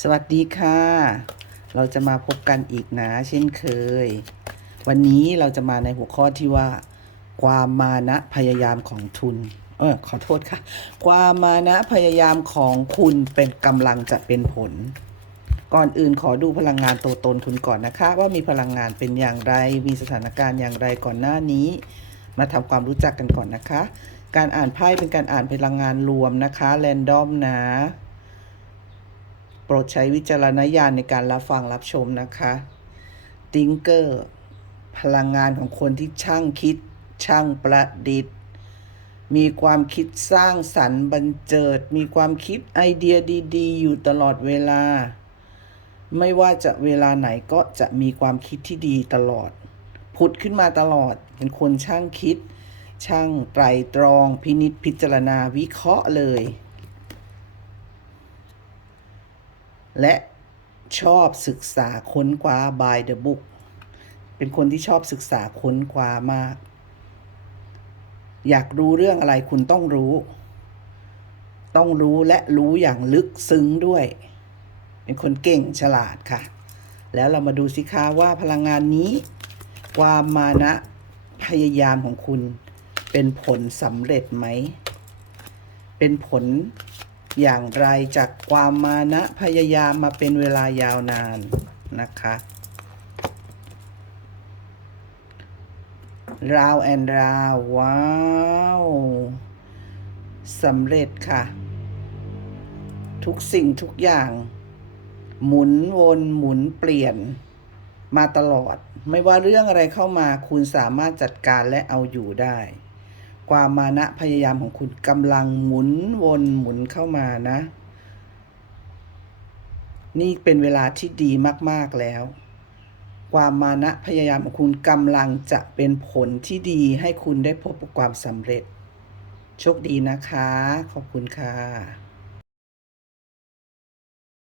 สวัสดีค่ะ เราจะมาพบกันอีกนะ เช่นเคย วันนี้เราจะมาในหัวข้อที่ว่า ความมานะพยายามของทุน เออขอโทษค่ะ ความมานะพยายามของคุณเป็นกำลังจะเป็นผล ก่อนอื่นขอดูพลังงานตัวตนคุณก่อนนะคะ ว่ามีพลังงานเป็นอย่างไร มีสถานการณ์อย่างไรก่อนหน้านี้ มาทำความรู้จักกันก่อนนะคะ การอ่านไพ่เป็นการอ่านพลังงานรวมนะคะแรนดอมนะ รดใช้วิจารณญาณในการรับฟังรับชมนะคะติงเกอร์พลังงานของคนที่ช่างคิด ช่างประดิษฐ์ มีความคิดสร้างสรรค์บันเจิด มีความคิดไอเดียดี ๆ อยู่ตลอดเวลา ไม่ว่าจะเวลาไหนก็จะมีความคิดที่ดีตลอด ผุดขึ้นมาตลอด เป็นคนช่างคิด ช่างไตรตรอง พินิจพิจารณาวิเคราะห์เลย และชอบศึกษาค้นคว้า by the book เป็นคนที่ชอบศึกษาค้นคว้ามาก อยากรู้เรื่องอะไรคุณต้องรู้ ต้องรู้และรู้อย่างลึกซึ้งด้วย เป็นคนเก่งฉลาดค่ะ แล้วเรามาดูสิคะว่าพลังงานนี้ ความมานะพยายามของคุณเป็นผลสำเร็จไหม เป็นผล อย่างไรจากความมานะพยายามมาเป็นเวลายาวนานนะคะราวแอนราวว้าวสำเร็จค่ะ ทุกสิ่งทุกอย่าง หมุนวนหมุนเปลี่ยน มาตลอด ไม่ว่าเรื่องอะไรเข้ามา คุณสามารถจัดการและเอาอยู่ได้ ความมานะพยายามของคุณกำลังหมุนวนหมุนเข้ามานะ นี่เป็นเวลาที่ดีมาก ๆ แล้ว ความมานะพยายามของคุณกำลังจะเป็นผลที่ดีให้คุณได้พบกับความสำเร็จ โชคดีนะคะ ขอบคุณค่ะ